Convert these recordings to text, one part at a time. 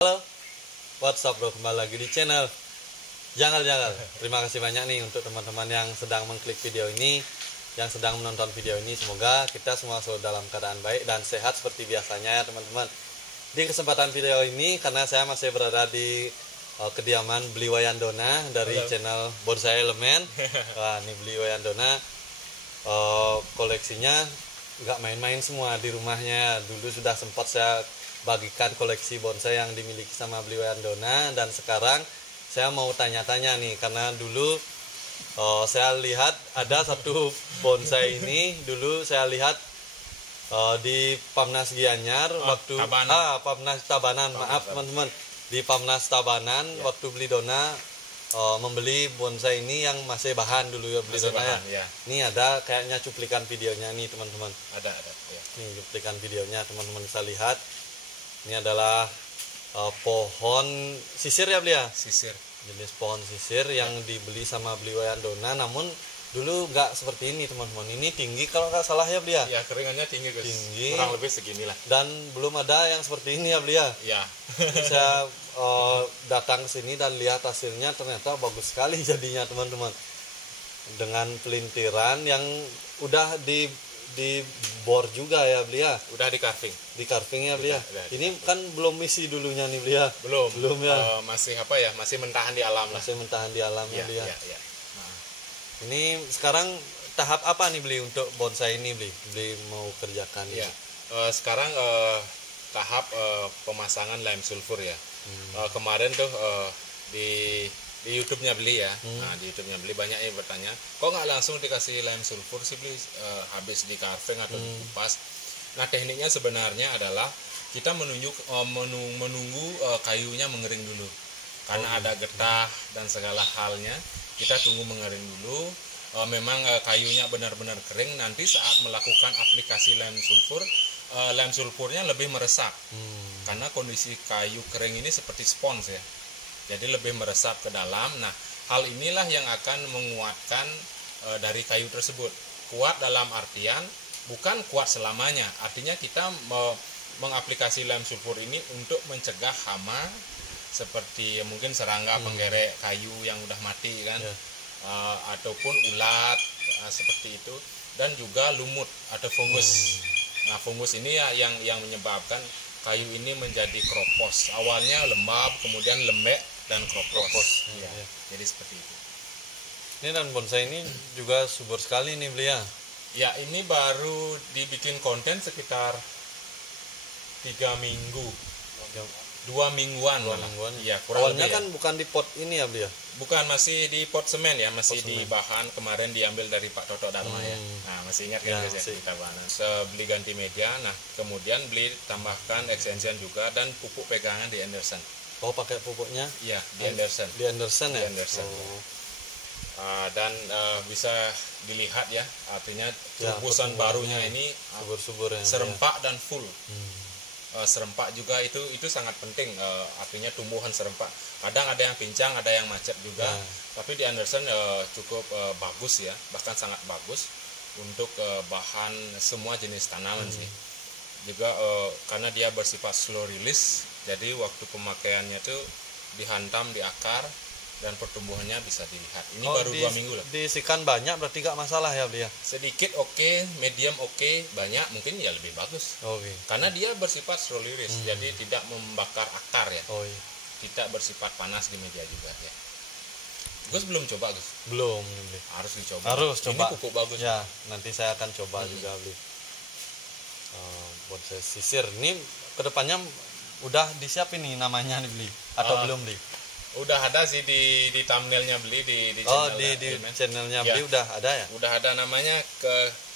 Halo, what's up bro, kembali lagi di channel Jangal-Jangal. Terima kasih banyak nih untuk teman-teman yang sedang mengklik video ini, yang sedang menonton video ini. Semoga kita semua selalu dalam keadaan baik dan sehat seperti biasanya ya teman-teman. Di kesempatan video ini, karena saya masih berada di kediaman Bli Wayandona dari channel Bonsai Elemen. Wah, ini Bli Wayandona, koleksinya nggak main-main semua di rumahnya. Dulu sudah sempat saya bagikan koleksi bonsai yang dimiliki sama Bli Wayandona, dan sekarang saya mau tanya-tanya nih, karena dulu saya lihat ada satu bonsai ini dulu saya lihat di Pamnas Gianyar waktu Pamnas Tabanan, maaf teman-teman, di Pamnas Tabanan waktu Bli Dona membeli bonsai ini yang masih bahan dulu ya Bli Dona ya. Ini ada kayaknya cuplikan videonya nih teman-teman. Ada ya. Nih cuplikan videonya teman-teman bisa lihat. Ini adalah pohon sisir ya Bli ya? Sisir. Jenis pohon sisir yang dibeli sama Bli Wayandona, namun dulu nggak seperti ini teman-teman. Ini tinggi kalau nggak salah ya Bli ya? Ya, keringannya tinggi guys. Tinggi. Kurang lebih seginilah. Dan belum ada yang seperti ini ya Bli ya? Iya. Saya datang ke sini dan lihat hasilnya, ternyata bagus sekali jadinya teman-teman. Dengan pelintiran yang udah di bor juga ya Bli ya? Udah di carving ya Bli ya? Ini kan belum misi dulunya nih Bli ya? Belum ya? Masih apa ya? Masih mentahan di alam lah. Masih mentahan di alam ya Bli ya? Nah, ini sekarang tahap apa nih Bli untuk bonsai ini Bli mau kerjakan ya? Sekarang tahap pemasangan lime sulfur ya. Kemarin tuh di YouTube-nya Bli ya. Nah, di YouTube-nya Bli banyak yang bertanya, kok nggak langsung dikasih lime sulfur sih Bli, habis di carving atau dikupas. Nah, tekniknya sebenarnya adalah kita menunggu kayunya mengering dulu. Karena ada getah dan segala halnya, kita tunggu mengering dulu. Memang kayunya benar-benar kering, nanti saat melakukan aplikasi lime sulfurnya lebih meresap. Karena kondisi kayu kering ini seperti spons ya. Jadi lebih meresap ke dalam. Nah, hal inilah yang akan menguatkan dari kayu tersebut. Kuat dalam artian bukan kuat selamanya. Artinya kita mengaplikasi lime sulfur ini untuk mencegah hama seperti mungkin serangga penggerek kayu yang udah mati kan, ataupun ulat seperti itu, dan juga lumut atau fungus. Nah, fungus ini ya yang menyebabkan kayu ini menjadi kropos. Awalnya lembab, kemudian lembek dan kropos. Ya. Jadi seperti itu. Ini dan bonsai ini juga subur sekali nih Bli ya. Ya, ini baru dibikin konten sekitar 3 minggu. 2 mingguan. Ya, awalnya kan bukan di pot ini ya Bli ya? Bukan, masih di pot semen ya, masih di bahan kemarin diambil dari Pak Toto Dharma ya. Nah, masih ingat kan guys ya, kita bahas. Beli ganti media, nah kemudian beli tambahkan extension juga dan pupuk pegangan di Anderson. Oh, pakai pupuknya? Iya, di Anderson. Di Anderson ya? Di Anderson. Dan bisa dilihat ya, artinya terobosan barunya ini subur-subur ya, serempak dan full. Serempak juga itu sangat penting, artinya tumbuhan serempak. Kadang ada yang pincang, ada yang macet juga, tapi di Anderson cukup bagus ya, bahkan sangat bagus untuk bahan semua jenis tanaman sih. Juga karena dia bersifat slow release, jadi waktu pemakaiannya tuh dihantam di akar dan pertumbuhannya bisa dilihat. Ini baru 2 minggu lah. Diisikan banyak berarti gak masalah ya Bli ya? Sedikit oke, medium oke, banyak mungkin ya lebih bagus. Karena dia bersifat slow release, jadi tidak membakar akar ya. Tidak bersifat panas di media juga ya. Gus belum coba Gus? Belum Bli. Harus dicoba. Harus coba. Ini pupuk bagus. Ya, nanti saya akan coba juga Bli. Bonsai sisir ini kedepannya udah disiapin nih namanya nih Bli atau belum Bli? Udah ada sih di thumbnailnya Bli di channelnya Bli udah ada ya? Udah ada, namanya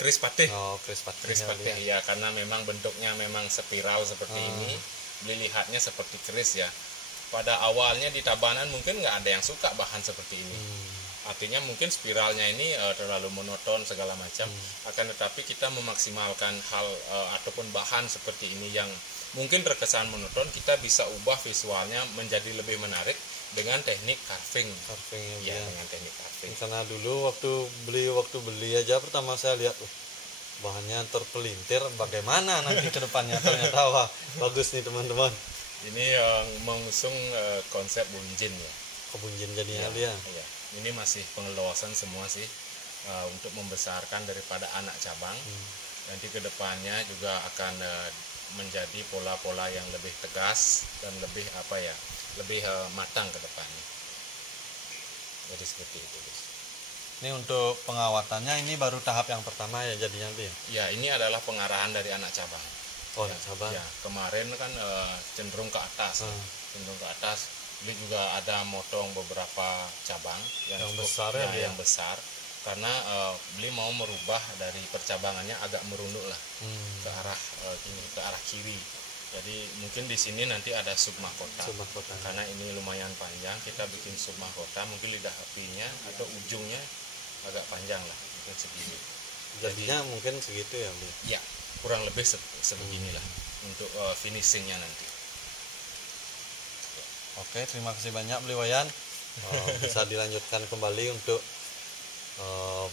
Kris Patih. Kris Patih ya, karena memang bentuknya memang spiral seperti ini. Bli lihatnya seperti keris ya. Pada awalnya di Tabanan mungkin nggak ada yang suka bahan seperti ini. Artinya mungkin spiralnya ini terlalu monoton segala macam. Akan tetapi kita memaksimalkan hal ataupun bahan seperti ini yang mungkin terkesan monoton, kita bisa ubah visualnya menjadi lebih menarik dengan teknik carving ya, dengan teknik carving. Karena dulu waktu beli aja pertama saya lihat bahannya terpelintir, bagaimana nanti ke depannya, ternyata wah bagus nih teman-teman. Ini yang mengusung konsep bunjin ya. Kebunjin jadinya Ya, dia. iya. Ini masih pengeluasan semua sih, untuk membesarkan daripada anak cabang. Nanti kedepannya juga akan menjadi pola-pola yang lebih tegas dan lebih lebih matang ke depannya. Jadi seperti itu, Gus. Ini untuk pengawatannya ini baru tahap yang pertama ya jadinya dia. Ya, ini adalah pengarahan dari anak cabang. Oh, Ya, cabang. ya, kemarin kan cenderung ke atas, cenderung ke atas. Beli juga ada motong beberapa cabang Yang cukup- besar ya, dia? yang besar, karena beli mau merubah dari percabangannya agak merunduk lah ke arah ke arah kiri. Jadi mungkin di sini nanti ada sub mahkota. Sub mahkota. Karena ini lumayan panjang, kita bikin sub mahkota, mungkin lidah apinya atau ujungnya agak panjang lah, mungkin segini. Jadinya mungkin segitu ya, Bli. Ya, kurang lebih sebeginilah untuk finishingnya nanti. Oke, terima kasih banyak Bli Wayan. Bisa dilanjutkan kembali untuk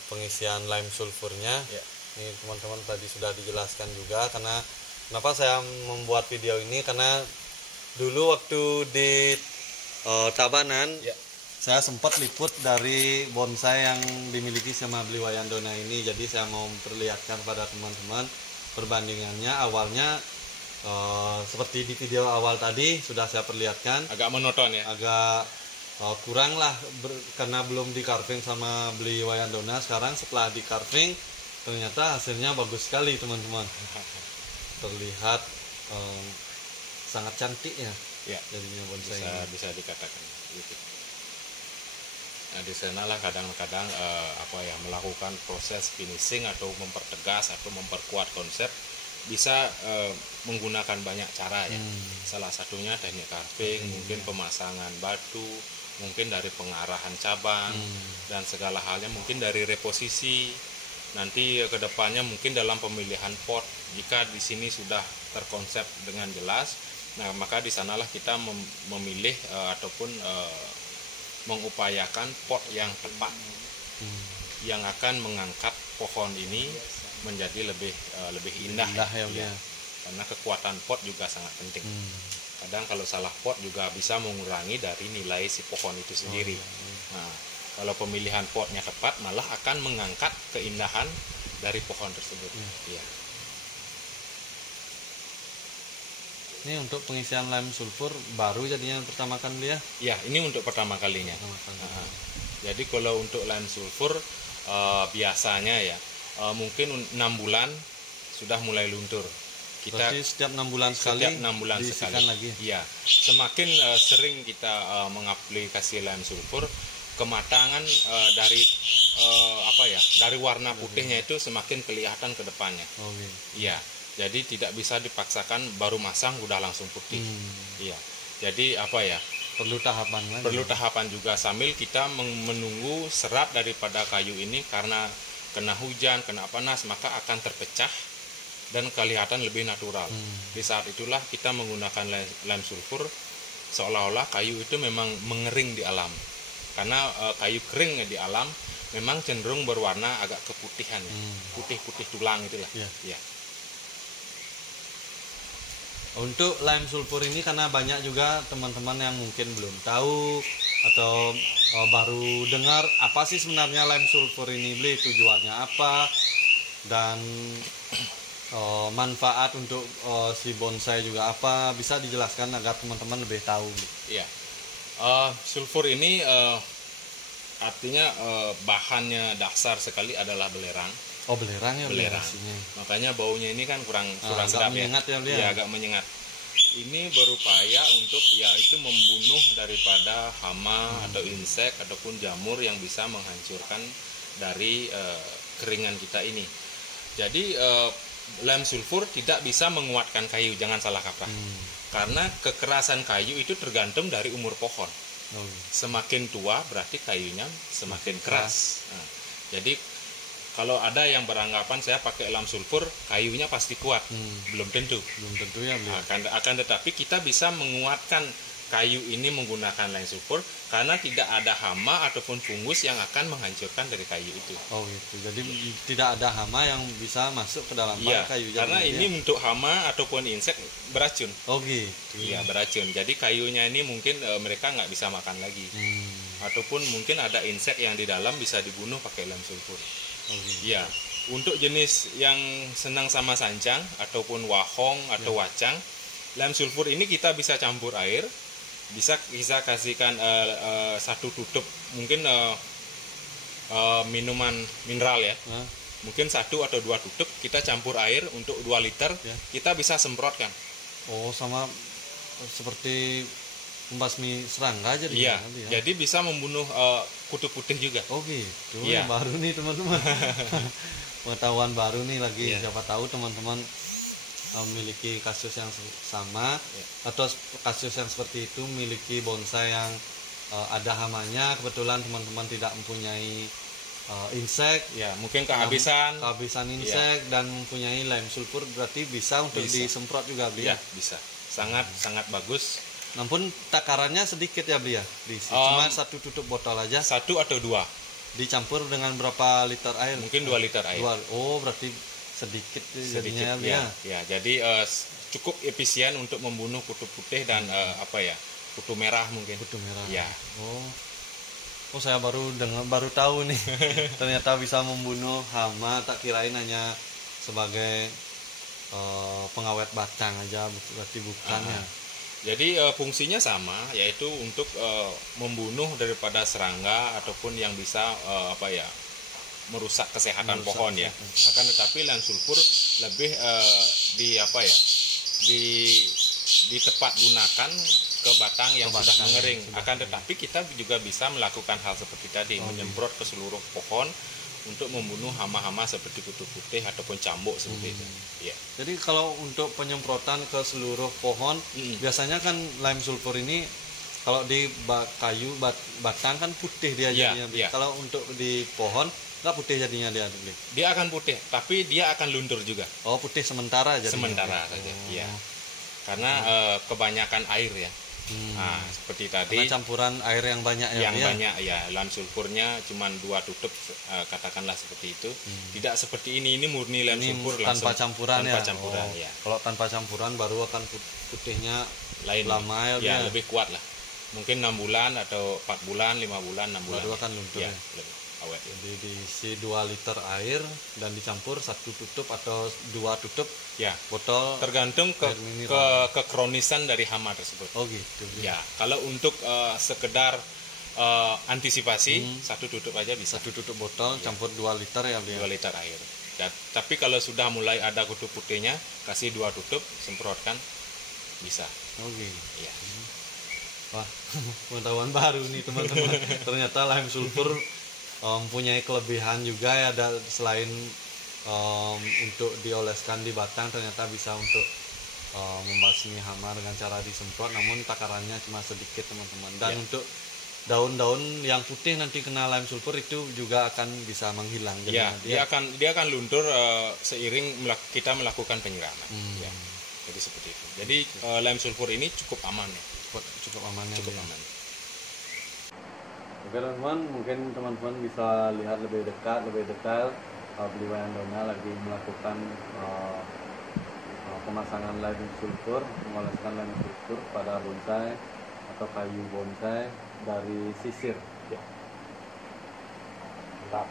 pengisian lime sulfurnya. Ya. Ini teman-teman tadi sudah dijelaskan juga karena kenapa saya membuat video ini, karena dulu waktu di Tabanan Ya. saya sempat liput dari bonsai yang dimiliki sama Bli Wayan Dona ini. Jadi saya mau memperlihatkan pada teman-teman perbandingannya. Awalnya seperti di video awal tadi sudah saya perlihatkan, Agak monoton ya. agak kurang lah karena belum di carving sama Bli Wayan Dona. Sekarang setelah di carving ternyata hasilnya bagus sekali teman-teman. Terlihat sangat cantik ya Ya. jadinya bonsai ini. Bisa dikatakan gitu. Nah, di sanalah kadang-kadang melakukan proses finishing atau mempertegas atau memperkuat konsep bisa menggunakan banyak cara ya. Salah satunya teknik carving, mungkin pemasangan batu, mungkin dari pengarahan cabang dan segala halnya, mungkin dari reposisi. Nanti kedepannya mungkin dalam pemilihan pot, jika di sini sudah terkonsep dengan jelas, nah maka di sanalah kita memilih ataupun mengupayakan pot yang tepat, yang akan mengangkat pohon ini menjadi lebih indah ya, ya. Karena kekuatan pot juga sangat penting. Kadang kalau salah pot juga bisa mengurangi dari nilai si pohon itu sendiri. Nah, kalau pemilihan potnya tepat malah akan mengangkat keindahan dari pohon tersebut. Iya. Ini untuk pengisian lime sulfur baru jadinya pertama kan dia. Ya, ini untuk pertama kalinya. Jadi kalau untuk lime sulfur biasanya ya mungkin 6 bulan sudah mulai luntur. Kita berarti setiap 6 bulan sekali. Setiap 6 bulan diisikan sekali. lagi. Iya. Semakin sering kita mengaplikasi lime sulfur, kematangan dari dari warna putihnya itu semakin kelihatan ke depannya. Iya. Jadi tidak bisa dipaksakan baru masang udah langsung putih. Iya. Jadi perlu tahapan lagi. perlu tahapan juga sambil kita menunggu serat daripada kayu ini, karena kena hujan, kena panas maka akan terpecah dan kelihatan lebih natural. Di saat itulah kita menggunakan lime sulfur, seolah-olah kayu itu memang mengering di alam. Karena kayu kering di alam memang cenderung berwarna agak keputihan, putih-putih tulang itulah. Ya. Untuk lime sulfur ini karena banyak juga teman-teman yang mungkin belum tahu atau baru dengar apa sih sebenarnya lime sulfur ini, Bli, tujuannya apa dan manfaat untuk si bonsai juga apa, bisa dijelaskan agar teman-teman lebih tahu, Bli? Iya. Sulfur ini artinya bahannya dasar sekali adalah belerang. Oh, belerang ya, Belerang. Makanya baunya ini kan kurang agak sedap menyengat ya, Bli, ya, agak menyengat. Ini berupaya untuk yaitu membunuh daripada hama atau insek ataupun jamur yang bisa menghancurkan dari keringan kita ini. Jadi lime sulfur tidak bisa menguatkan kayu, jangan salah kaprah. Karena kekerasan kayu itu tergantung dari umur pohon. Semakin tua berarti kayunya semakin keras. Nah, jadi kalau ada yang beranggapan saya pakai lime sulfur kayunya pasti kuat, belum tentu. Belum tentu ya, Bli. Akan tetapi kita bisa menguatkan kayu ini menggunakan lime sulfur karena tidak ada hama ataupun fungus yang akan menghancurkan dari kayu itu. Oh gitu. Jadi tidak ada hama yang bisa masuk ke dalam Iya, kayu. karena ini untuk hama ataupun insek beracun. Oh gitu. Iya, beracun. Jadi kayunya ini mungkin mereka nggak bisa makan lagi. Ataupun mungkin ada insek yang di dalam bisa dibunuh pakai lime sulfur. Oh gitu. Iya. Untuk jenis yang senang sama sancang ataupun wahong atau wacang, lime sulfur ini kita bisa campur air, bisa kasihkan satu tutup mungkin minuman mineral ya. Mungkin 1 atau 2 tutup kita campur air untuk 2 liter, kita bisa semprotkan. Oh, sama seperti membasmi serangga jadi. Iya, jadi bisa membunuh kutu putih juga. Oh gitu. Iya. Baru nih teman-teman. Pengetahuan baru nih lagi. Siapa tahu teman-teman memiliki kasus yang sama atau kasus yang seperti itu, memiliki bonsai yang ada hamanya, kebetulan teman-teman tidak mempunyai insek, ya mungkin kehabisan insek dan mempunyai lime sulfur, berarti bisa untuk disemprot juga Bli ya? Bisa, sangat bagus. Namun takarannya sedikit ya Bli ya, cuma 1 tutup botol aja, 1 atau 2 dicampur dengan berapa liter air? Mungkin 2 liter air. Oh berarti sedikit jadinya ya. Jadi cukup efisien untuk membunuh kutu putih dan kutu merah mungkin. Kutu merah. Ya. Oh saya baru tahu nih. Ternyata bisa membunuh hama, tak kirain hanya sebagai pengawet batang aja, berarti bukan ya. Jadi fungsinya sama, yaitu untuk membunuh daripada serangga ataupun yang bisa merusak kesehatan pohon ya. Akan tetapi lime sulfur lebih ditepat gunakan ke batang yang sudah mengering. Akan tetapi kita juga bisa melakukan hal seperti tadi, menyemprot ke seluruh pohon untuk membunuh hama-hama seperti kutu putih ataupun cambuk seperti itu. Ya. Jadi kalau untuk penyemprotan ke seluruh pohon, biasanya kan lime sulfur ini kalau di kayu batang kan putih dia jadinya. Kalau untuk di pohon nggak putih jadinya dia. Dia akan putih, tapi dia akan luntur juga. Oh putih sementara jadinya. Sementara saja. Iya. Karena kebanyakan air ya. Nah, seperti tadi. Karena campuran air yang banyak ya. Yang banyak ya. Lime sulfurnya cuma 2 tutup, katakanlah seperti itu. Tidak seperti ini murni lime sulfur tanpa campuran ya. Ya. Kalau tanpa campuran baru akan putihnya lain lama ya. Lebih kuat lah. Mungkin 6 bulan atau 4 bulan, 5 bulan, 6 bulan. Baru akan luntur ya. Lebih awet. Jadi diisi 2 liter air dan dicampur 1 tutup atau 2 tutup botol. Tergantung kekronisan dari hama tersebut. Oh gitu. Ya, kalau untuk sekedar antisipasi 1 tutup aja bisa. 1 tutup botol campur 2 liter ya. 2 liter air. Ya, tapi kalau sudah mulai ada kutu putihnya, kasih 2 tutup, semprotkan bisa. Oh gitu. Iya. Wah, pengetahuan baru nih teman-teman. Ternyata lime sulfur mempunyai kelebihan juga ya, selain untuk dioleskan di batang, ternyata bisa untuk membasmi hama dengan cara disemprot, namun takarannya cuma sedikit teman-teman. Dan untuk daun-daun yang putih nanti kena lime sulfur itu juga akan bisa menghilang. Ya, dia akan luntur seiring kita melakukan penyiraman. Ya, jadi seperti itu. Jadi lime sulfur ini cukup aman ya. Cukup aman. Oke teman-teman, mungkin teman-teman bisa lihat lebih detail Bli Wayandona lagi melakukan pemasangan lime sulfur, mengoleskan lime sulfur pada bonsai atau kayu bonsai dari sisir. Mantap.